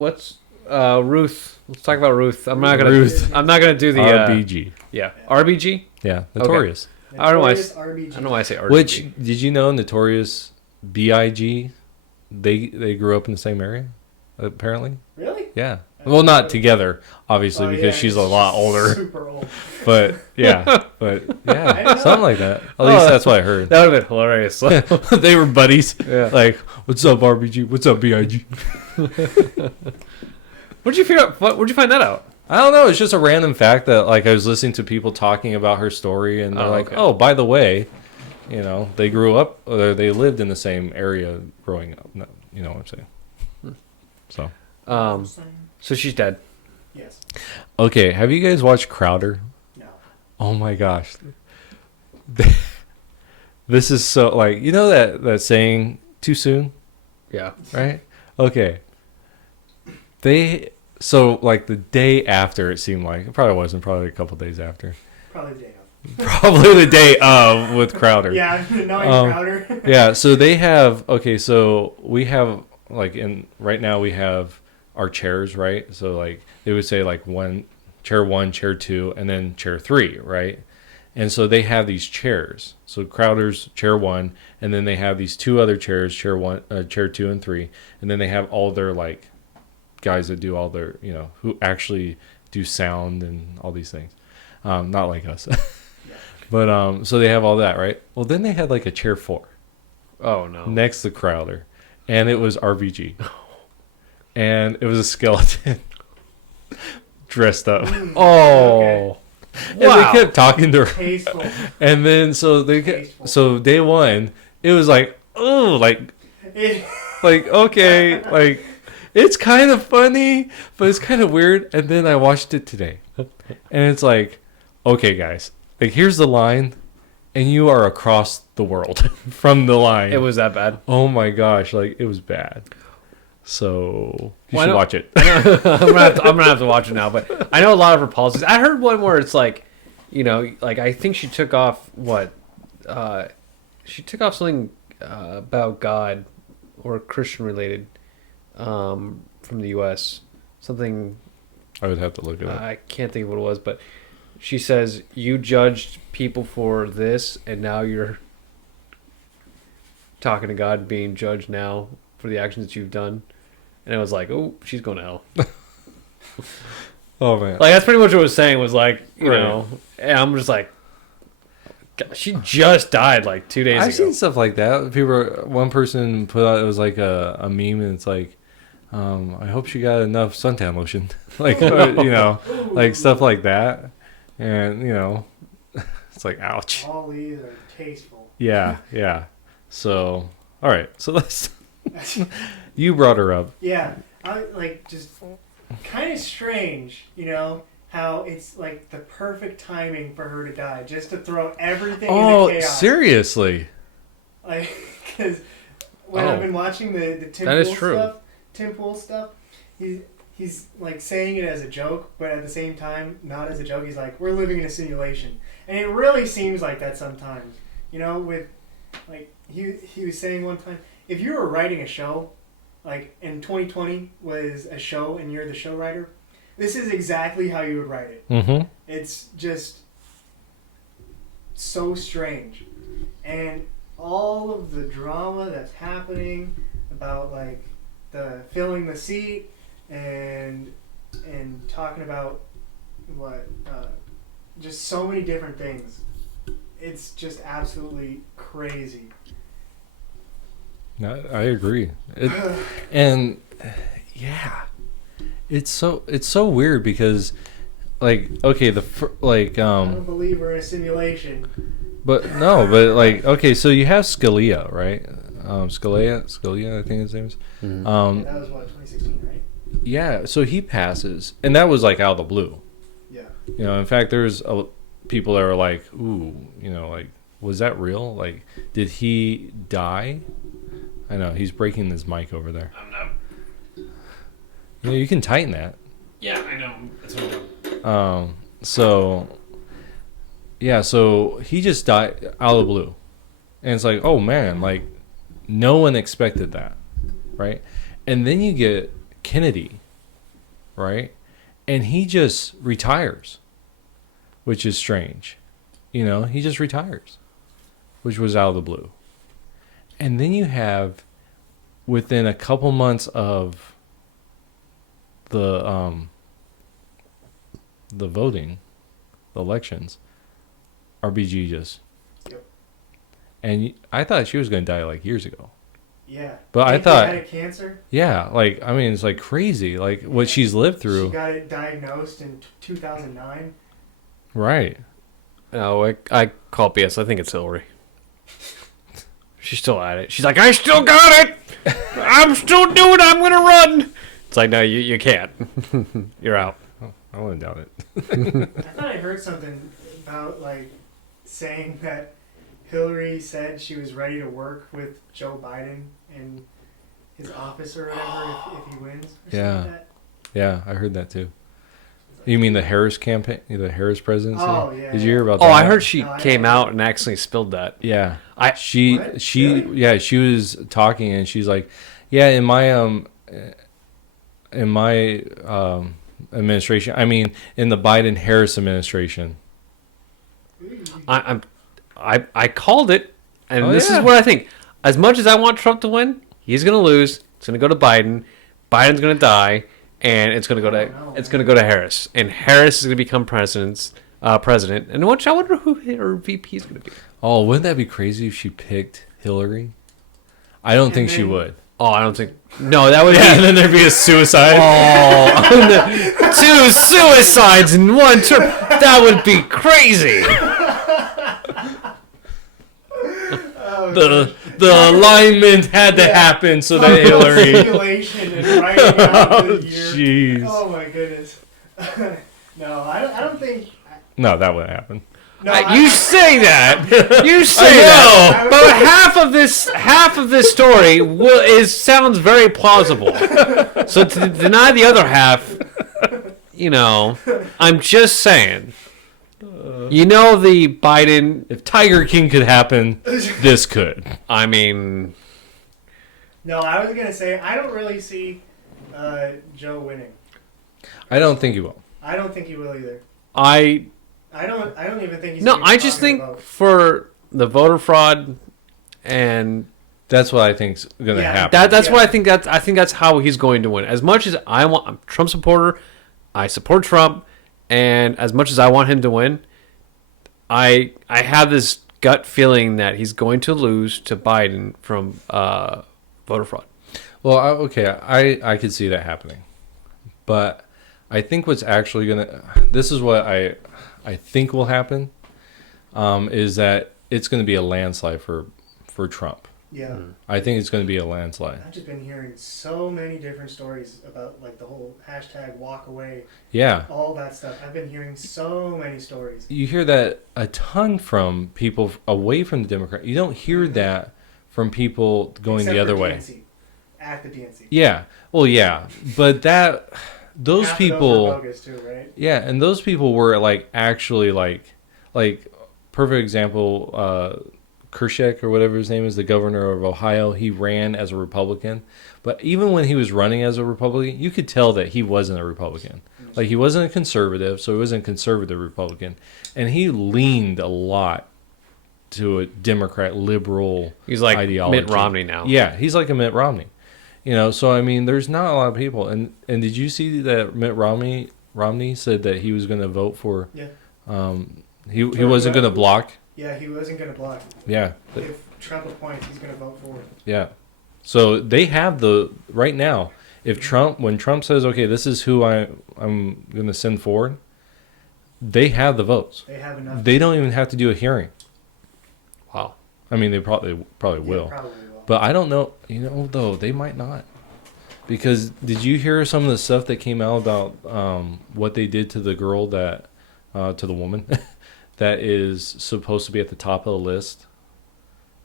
What's Ruth? Let's talk about Ruth. I'm not gonna. Ruth. I'm not gonna do the RBG. Yeah, RBG. Yeah, Notorious. I don't know why. Notorious I don't know why I say RBG. Which did you know Notorious BIG? They grew up in the same area, apparently. Really? Yeah. Well, not together, obviously, because she's a lot older. Super old. But yeah, something like that. At least that's what I heard. That would have been hilarious. They were buddies. Yeah. Like, what's up, RBG? What's up, BIG? Where'd you figure out? Where'd you find that out? I don't know. It's just a random fact that like I was listening to people talking about her story, and they're like, "Oh, by the way, they grew up, or they lived in the same area growing up." No, you know what I'm saying? So, So she's dead. Yes. okay, have you guys watched Crowder? No. Oh my gosh, this is so like that saying, "Too soon," Yeah. right? Okay, so like the day after, it seemed like it probably wasn't, probably a couple days after. Probably the day of. Probably the day of with Crowder. Yeah, knowing Crowder. Yeah, so they have so we have right now we have our chairs, right? So like they would say like chair 1, chair 2, and then chair 3, right? And so they have these chairs. So Crowder's chair 1, and then they have these two other chairs, chair 2 and 3, and then they have all their like guys that do all their, who actually do sound and all these things. Not like us. But so they have all that, right? Well, then they had like a chair 4 Oh no. next to Crowder, and it was RBG. And it was a skeleton dressed up. Oh. Okay. And they kept talking to her. Tasteful. And then so day one, it was like, oh, like okay, like it's kind of funny, but it's kind of weird. And then I watched it today, and it's like, okay, guys, like here's the line, and you are across the world from the line. It was that bad. Oh my gosh, like it was bad. So you should watch it. I'm gonna have to watch it now. But I know a lot of her policies. I heard one where it's like, like I think she took off she took off something about God or Christian related from the U.S. Something. I would have to look it up. I can't think of what it was, but she says you judged people for this, and now you're talking to God, being judged now for the actions that you've done. And it was like, oh, she's going to hell. Oh man, Like that's pretty much what it was saying. Was like, Right. and I'm just like, God, she just died like 2 days I've ago. seen stuff like that. One person put out, it was like a meme, and it's like, I hope she got enough suntan lotion, like like stuff like that, and it's like, ouch. All these are tasteful. Yeah. So, all right. So let's. You brought her up. Yeah, I like just kind of strange, how it's like the perfect timing for her to die, just to throw everything into chaos. Seriously? Like, because when I've been watching the Tim Pool stuff, he's like saying it as a joke, but at the same time, not as a joke. He's like, we're living in a simulation, and it really seems like that sometimes. With like he was saying one time, if you were writing a show, like, and 2020 was a show and you're the show writer, this is exactly how you would write it. Mm-hmm. It's just so strange. And all of the drama that's happening about, like, the filling the seat and talking about just so many different things. It's just absolutely crazy. I agree. And yeah, it's so weird because, like, okay, I don't believe we're in a simulation. but like, okay, so you have Scalia, right? Scalia, I think his name is. Mm-hmm. That was 2016, right? Yeah, so he passes, and that was like out of the blue. Yeah. In fact, there's people that are like, ooh, like, was that real? Like, did he die? I know, he's breaking his mic over there. I'm not. You can tighten that. Yeah, I know. That's what I'm doing. So he just died out of the blue. And it's like, oh man, like, no one expected that, right? And then you get Kennedy, right? And he just retires, which is strange. He just retires, which was out of the blue. And then you have, within a couple months of the voting, the elections, RBG just... Yep. And I thought she was going to die like years ago. Yeah. But I thought... She had a cancer? Yeah, it's like crazy, like what she's lived through. She got it diagnosed in 2009. Right. No, I call BS. I think it's Hillary. She's still at it. She's like, I still got it. I'm still doing it. I'm going to run. It's like, no, you can't. You're out. Oh, I wouldn't doubt it. I thought I heard something about, saying that Hillary said she was ready to work with Joe Biden in his office or whatever if he wins. Or something like that. Yeah, I heard that too. You mean the Harris campaign, the Harris presidency? Oh, yeah. Did you hear about that? Oh, I heard she came out and accidentally spilled that. Yeah. What? Really? Yeah, she was talking and she's like, yeah, in my administration, I mean, in the Biden-Harris administration. I called it, and this is what I think. As much as I want Trump to win, he's going to lose. It's going to go to Biden. Biden's going to die, and it's going to go to Harris, and Harris is going to become president. And I wonder who her VP is going to be. Oh, wouldn't that be crazy if she picked Hillary? I don't think she would. Oh, I don't think. No, that would be. And then there'd be a suicide. Oh, 2 suicides in one term. That would be crazy. The alignment had to happen so that Hillary. Simulation and writing out the year. Jeez. Oh my goodness. No, I don't think. No, that wouldn't happen. No, You say that. That. But half of this story sounds very plausible. So to deny the other half, I'm just saying. The Biden. If Tiger King could happen, this could. I mean. No, I was gonna say I don't really see Joe winning. I don't think he will. I don't think he will either. I don't even think he's. No, I just think for the voter fraud, and that's what I think's going to happen. That's what I think. I think that's how he's going to win. As much as I'm a Trump supporter, I support Trump, and as much as I want him to win, I have this gut feeling that he's going to lose to Biden from voter fraud. Well, I could see that happening, but I think what's actually going to. This is what I think will happen, is that it's going to be a landslide for Trump. Yeah. I think it's going to be a landslide. I've just been hearing so many different stories about the whole hashtag walk away. Yeah. All that stuff. I've been hearing so many stories. You hear that a ton from people away from the Democrat. You don't hear that from people going Except the other for way. DNC. At the DNC. Yeah. Well, yeah. But those Half people, of those are bogus too, right? yeah, and those people were actually perfect example. Kershak or whatever his name is, the governor of Ohio, he ran as a Republican, but even when he was running as a Republican, you could tell that he wasn't a Republican. He wasn't a conservative, so he wasn't a conservative Republican, and he leaned a lot to a Democrat liberal. He's like ideology. Mitt Romney now. Yeah, he's like a Mitt Romney. So I mean, there's not a lot of people. And did you see that Mitt Romney said that he was going to vote for? Yeah. He wasn't going to block. Yeah, he wasn't going to block. Yeah. If Trump appoints, he's going to vote for it. Yeah. So they have right now. When Trump says, okay, this is who I'm going to send forward, they have the votes. They have enough. They don't even have to do a hearing. Wow. I mean, they probably will. Probably will. But I don't know, though, they might not. Because did you hear some of the stuff that came out about what they did to the girl to the woman that is supposed to be at the top of the list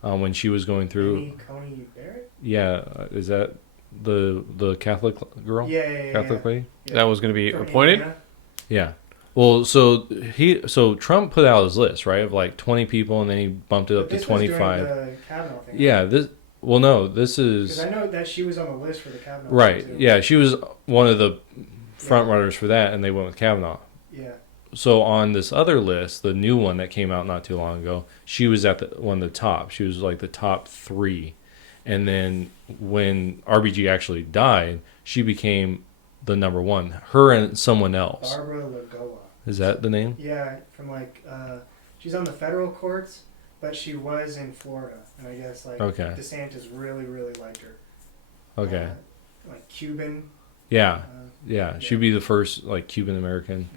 when she was going through? Coney Barrett? Yeah, is that the Catholic girl? Yeah. Catholic lady? Yeah. That was going to be From appointed? Indiana? Yeah. Well, so Trump put out his list, right, of 20 people, and then he bumped it up to 25. Was during the Kavanaugh thing. Yeah, this is Because I know that she was on the list for the Kavanaugh right. thing too. Yeah, she was one of the front runners for that, and they went with Kavanaugh. Yeah. So on this other list, the new one that came out not too long ago, she was at one of the top. She was like the top 3. And then when RBG actually died, she became the number 1. Her and someone else. Barbara Lagoa. Is that the name? Yeah, from she's on the federal courts, but she was in Florida, and I guess DeSantis really, really liked her. Okay. Cuban. Yeah. Yeah. She'd be the first Cuban American.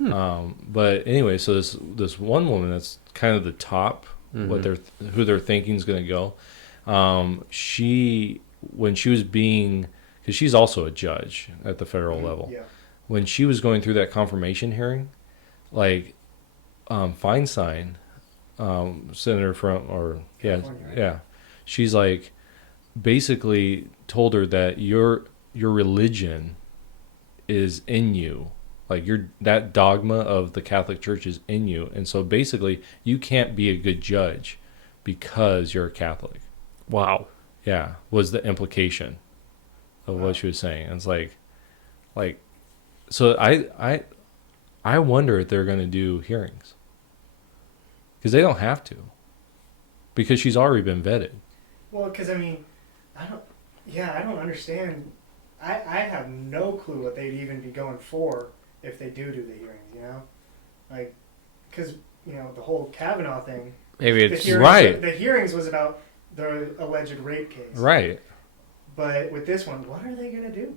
Mm-hmm. But anyway, so this one woman that's kind of the top, mm-hmm. who they're thinking is going to go. When she was being, because she's also a judge at the federal level. Yeah. When she was going through that confirmation hearing, Feinstein, senator from, she's basically told her that your religion is in you. That dogma of the Catholic Church is in you. And so basically you can't be a good judge because you're a Catholic. Wow. Yeah, was the implication of what she was saying. And it's so I wonder if they're going to do hearings. Because they don't have to. Because she's already been vetted. Well, because I don't understand. I have no clue what they'd even be going for if they do the hearings, because, the whole Kavanaugh thing. Maybe it's right. The hearings was about the alleged rape case. Right. But with this one, what are they going to do?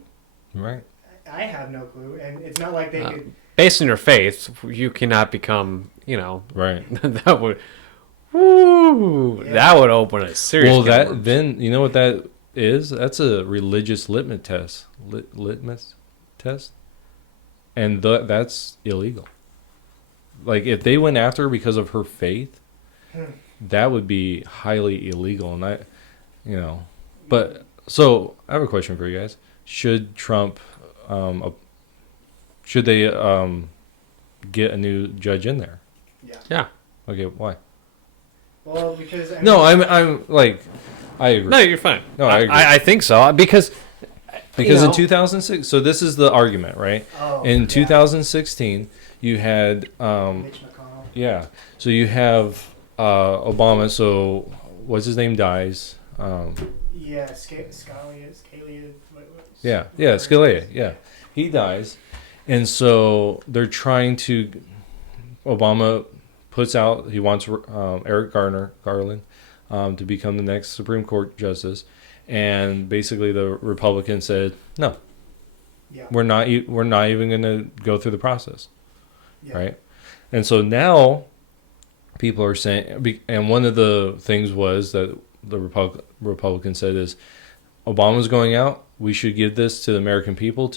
Right. I have no clue, and it's not like they could... Based on your faith, you cannot become, Right. that would... Woo! Yeah. That would open a serious... Well, then, you know what that is? That's a religious litmus test. Litmus test? And that's illegal. If they went after her because of her faith, that would be highly illegal. And but so I have a question for you guys. Should Trump, should they get a new judge in there? Yeah. Okay, why? Well, because I agree. No, you're fine. No, I agree. I think so because in 2006, so this is the argument, right? In 2016, you had Mitch McConnell. Yeah, so you have Obama. So what's his name dies? Scalia. Scalia. Yeah, he dies, and so they're trying to. Obama puts out he wants Eric Garland to become the next Supreme Court justice, and basically the Republicans said no. Yeah. We're not even going to go through the process, right? And so now people are saying, and one of the things was that the Republican said is Obama's going out. We should give this to the American people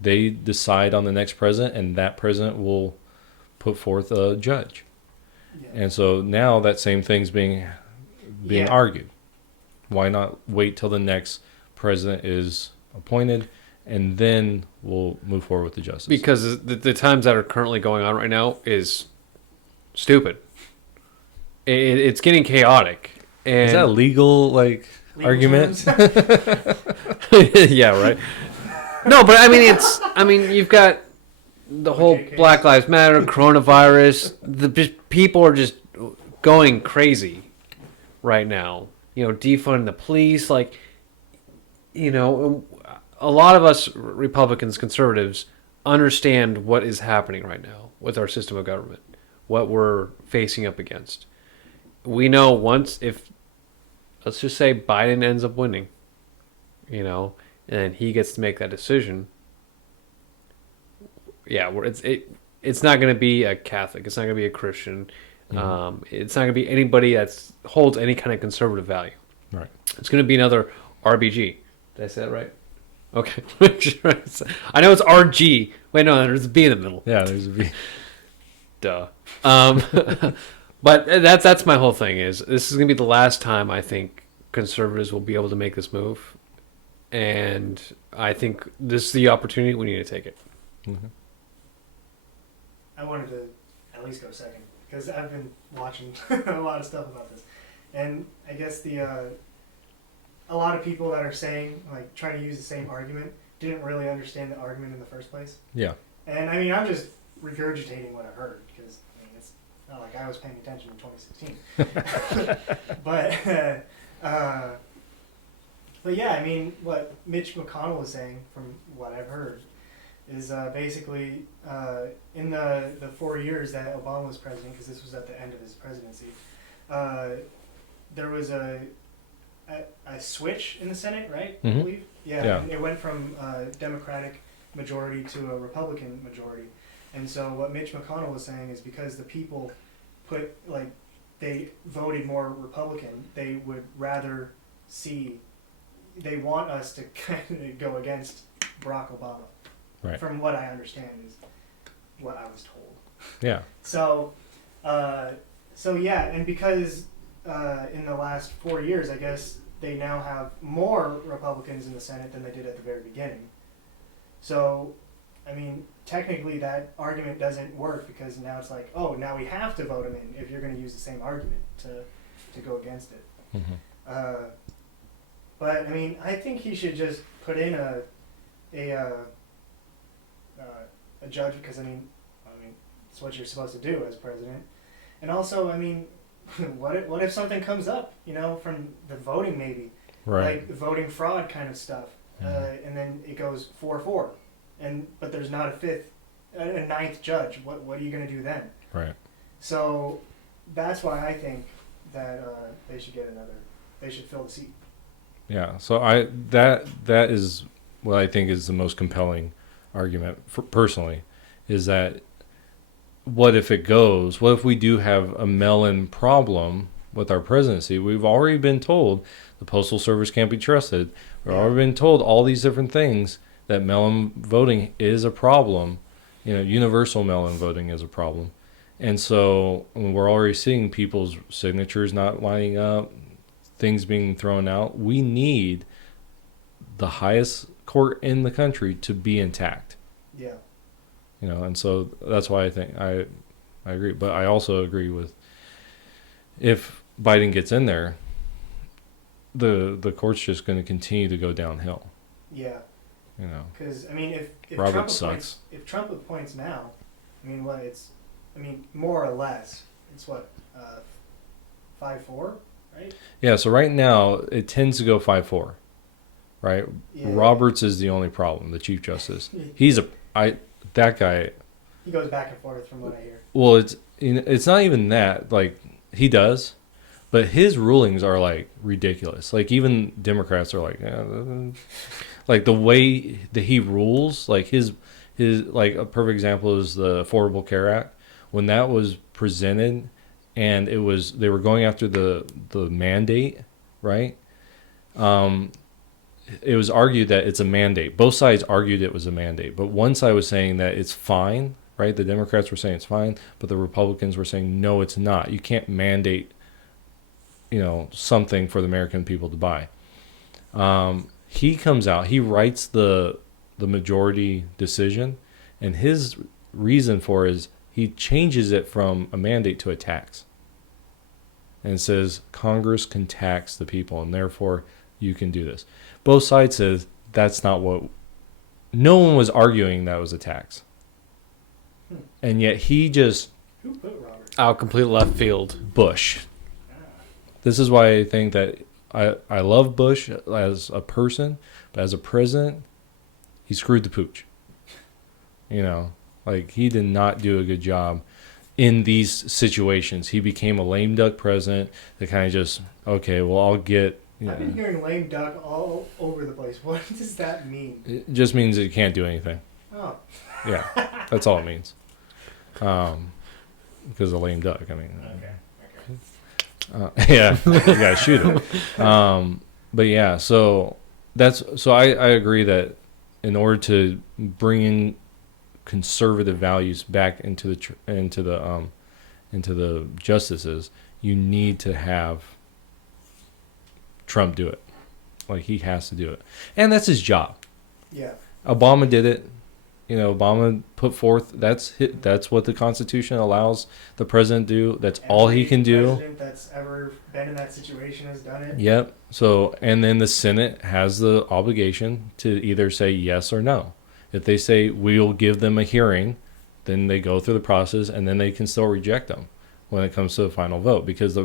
they decide on the next president, and that president will put forth a judge. Yeah. And so now that same thing's being argued. Why not wait till the next president is appointed, and then we'll move forward with the justice? Because the times that are currently going on right now is stupid. It's getting chaotic. And is that a legal argument? Yeah, right. No, but you've got the whole Black Lives Matter, coronavirus. People are just going crazy right now. Defunding the police. A lot of us Republicans, conservatives, understand what is happening right now with our system of government, what we're facing up against. We know let's just say Biden ends up winning, and he gets to make that decision. Yeah, it's not going to be a Catholic. It's not going to be a Christian. Mm-hmm. It's not going to be anybody that holds any kind of conservative value. Right. It's going to be another RBG. Did I say that right? Okay. I know it's RG. Wait, no, there's a B in the middle. Yeah, there's a B. Duh. But that's my whole thing is this is going to be the last time I think conservatives will be able to make this move. And I think this is the opportunity. We need to take it. Mm-hmm. I wanted to at least go second because I've been watching a lot of stuff about this. And I guess a lot of people that are saying, trying to use the same argument didn't really understand the argument in the first place. Yeah. And I mean, I'm just regurgitating what I've heard because I mean, it's not like I was paying attention in 2016. But yeah, I mean, what Mitch McConnell was saying, from what I've heard, is basically in the 4 years that Obama was president, because this was at the end of his presidency, there was a switch in the Senate, right? I believe. Yeah. It went from Democratic majority to a Republican majority, and so what Mitch McConnell was saying is because the people they voted more Republican, they would rather see. They want us to kind of go against Barack Obama. Right. From what I understand is what I was told. Yeah. So yeah, and because in the last 4 years, I guess they now have more Republicans in the Senate than they did at the very beginning. So, I mean, technically that argument doesn't work because now it's like, oh, now we have to vote him in if you're going to use the same argument to go against it. Mm-hmm. But I mean, I think he should just put in a judge because I mean, it's what you're supposed to do as president. And also, I mean, what if something comes up, from the voting maybe, like voting fraud kind of stuff, and then it goes 4-4, but there's not a ninth judge. What are you going to do then? Right. So that's why I think that they should they should fill the seat. Yeah. So that is what I think is the most compelling argument personally, is that what if we do have a melon problem with our presidency? We've already been told the Postal Service can't be trusted. We've already been told all these different things, that melon voting is a problem. Universal melon voting is a problem. And so we're already seeing people's signatures not lining up, things being thrown out. We need the highest court in the country to be intact. Yeah. And so that's why I think I agree. But I also agree with, if Biden gets in there, the court's just going to continue to go downhill. Yeah. Because I mean, if Robert sucks. If Trump appoints now, I mean, more or less, it's 5-4, right? Yeah. So right now it tends to go 5-4, right? Yeah. Roberts is the only problem. The Chief Justice. That guy. He goes back and forth from what I hear. Well, it's not even that. Like, he does, but his rulings are like ridiculous. Like, even Democrats are like, like the way that he rules. Like his like a perfect example is the Affordable Care Act. When that was presented, and they were going after the mandate, right? It was argued that it's a mandate. Both sides argued it was a mandate, but one side was saying that it's fine, right? The Democrats were saying it's fine, but the Republicans were saying, no, it's not. You can't mandate, something for the American people to buy. He comes out, he writes the majority decision, and his reason for it is he changes it from a mandate to a tax. And says Congress can tax the people, and therefore you can do this. Both sides says that's not what. No one was arguing that was a tax, and yet he just. Who put Robert? Out complete left field. Bush. This is why I think that I love Bush as a person, but as a president, he screwed the pooch. Like, he did not do a good job in these situations. He became a lame duck president that kind of just, okay, well, I'll get. I've been hearing lame duck all over the place. What does that mean? It just means that you can't do anything. Oh. Yeah, that's all it means. Because a lame duck, I mean. Okay. Yeah, you gotta shoot it. But yeah, so I agree that in order to bring in conservative values back into the justices, you need to have Trump do it. Like, he has to do it, and that's his job. Yeah. Obama did it. Obama put forth. That's what the Constitution allows the president to do. That's all he can do. Every president that's ever been in that situation has done it. Yep. So, and then the Senate has the obligation to either say yes or no. If they say we'll give them a hearing, then they go through the process, and then they can still reject them when it comes to the final vote. Because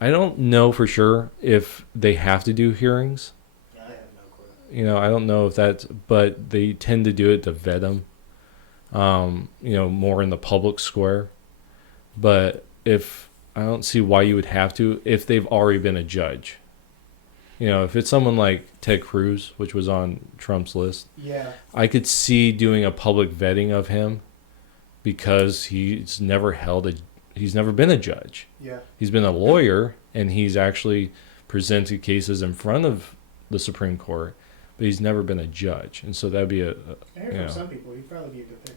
I don't know for sure if they have to do hearings. I have no clue. I don't know if that's, but they tend to do it to vet them, more in the public square. But I don't see why you would have to if they've already been a judge. If it's someone like Ted Cruz, which was on Trump's list, yeah, I could see doing a public vetting of him because he's never been a judge. Yeah. He's been a lawyer, and he's actually presented cases in front of the Supreme Court, but he's never been a judge. And so that'd be I hear from some people he'd probably be a good pick.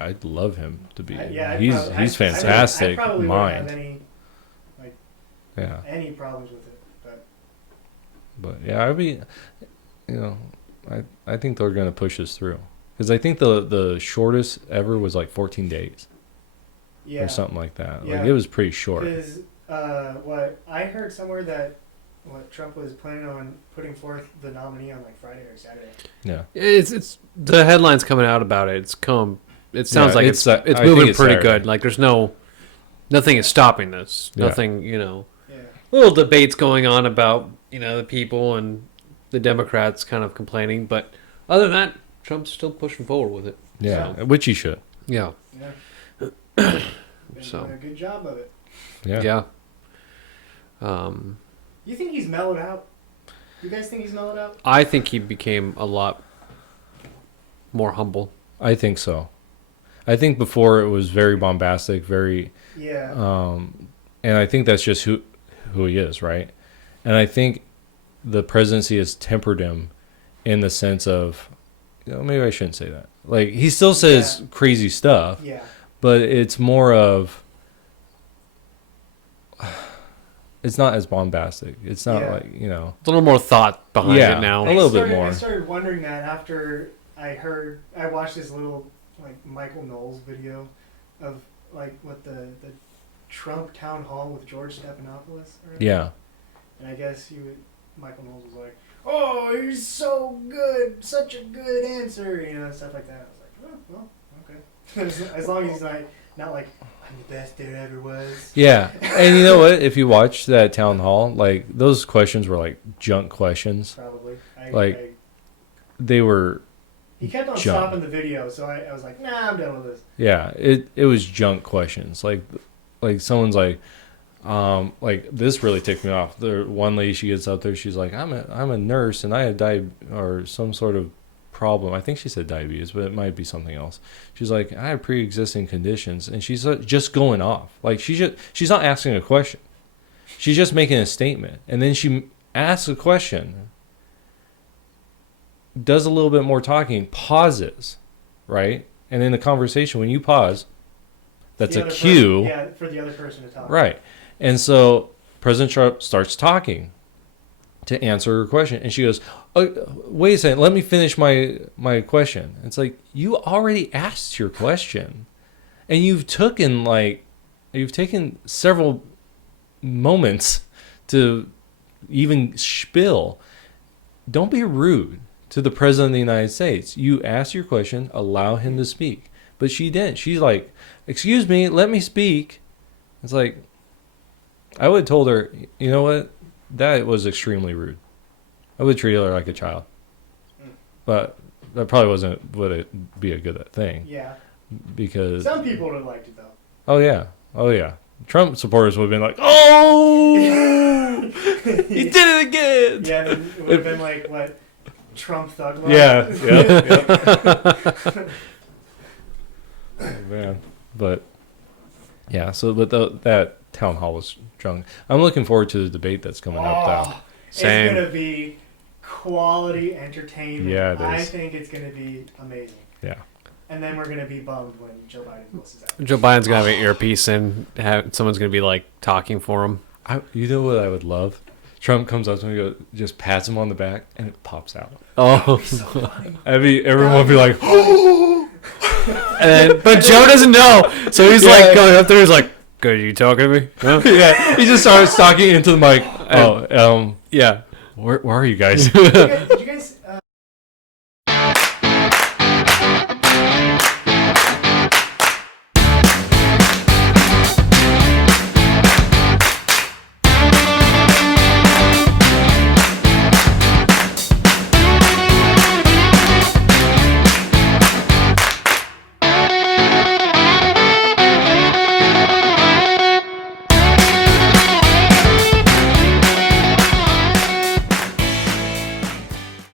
I'd love him to be. He's fantastic I probably mind. Wouldn't have any problems with it. But yeah, I'd be, I think they're going to push this through, because I think the shortest ever was like 14 days, or something like that. Yeah. Like it was pretty short. Because what I heard somewhere that Trump was planning on putting forth the nominee on like Friday or Saturday. Yeah, it's the headlines coming out about it. It sounds like it's I moving think pretty Saturday. good. Like there's nothing is stopping this. Yeah. Nothing, Yeah. little debates going on about, the people and the Democrats kind of complaining, but other than that, Trump's still pushing forward with it. Yeah, So, which he should. yeah. Been So. doing a good job of it. Yeah. You think he's mellowed out? You guys think he's mellowed out? I think he became a lot more humble. I think so. I think before it was very bombastic, very, Yeah. and I think that's just who he is, right? And I think the presidency has tempered him in the sense of, maybe I shouldn't say that. Like, he still says crazy stuff, Yeah. but it's more of, it's not as bombastic. It's not like, There's a little more thought behind it now. A little bit more. I started wondering that after I watched this little like Michael Knowles video of like what the Trump town hall with George Stephanopoulos. Yeah. And I guess Michael Knowles was like, "Oh, you're so good, such a good answer," stuff like that. I was like, "Oh, well, okay." As long as he's not like, "I'm the best there ever was." Yeah, and you know what? If you watch that town hall, like those questions were like junk questions. Probably. They were. He kept on junk. stopping the video, so I was like, "Nah, I'm done with this." Yeah, it was junk questions. Like someone's like this really ticked me off. The one lady, she gets up there, she's like, I'm a nurse and I have or some sort of problem. I think she said diabetes, but it might be something else. She's like, I have pre-existing conditions, and she's just going off. Like she's not asking a question. She's just making a statement, and then she asks a question, does a little bit more talking, pauses, right? And in the conversation, when you pause, that's a cue. For the other person to talk. Right. And so President Trump starts talking to answer her question. And she goes, wait a second, let me finish my question. It's like, you already asked your question. And you've taken several moments to even spill. Don't be rude to the President of the United States. You asked your question, allow him to speak. But she didn't. She's like, excuse me, let me speak. It's like, I would have told her, you know what? That was extremely rude. I would treat her like a child. But that probably would it be a good thing. Yeah. Because some people would have liked it, though. Oh, yeah. Trump supporters would have been like, oh! He did it again! Yeah, then it would have been like, what? Trump thug life. Yeah. Oh, man. But, yeah, that town hall was drunk. I'm looking forward to the debate that's coming up, though. Same. It's going to be quality entertainment. Yeah, it is. I think it's going to be amazing. Yeah. And then we're going to be bummed when Joe Biden closes out. Joe Biden's going to have an earpiece and someone's going to be like talking for him. You know what I would love? Trump comes up to him and goes, just pats him on the back, and it pops out. Oh, So funny. Everyone would be like, but Joe doesn't know, so he's like going up there. He's like, "Good, you talking to me?" Huh? yeah. He just starts talking into the mic. Yeah. Where are you guys? Did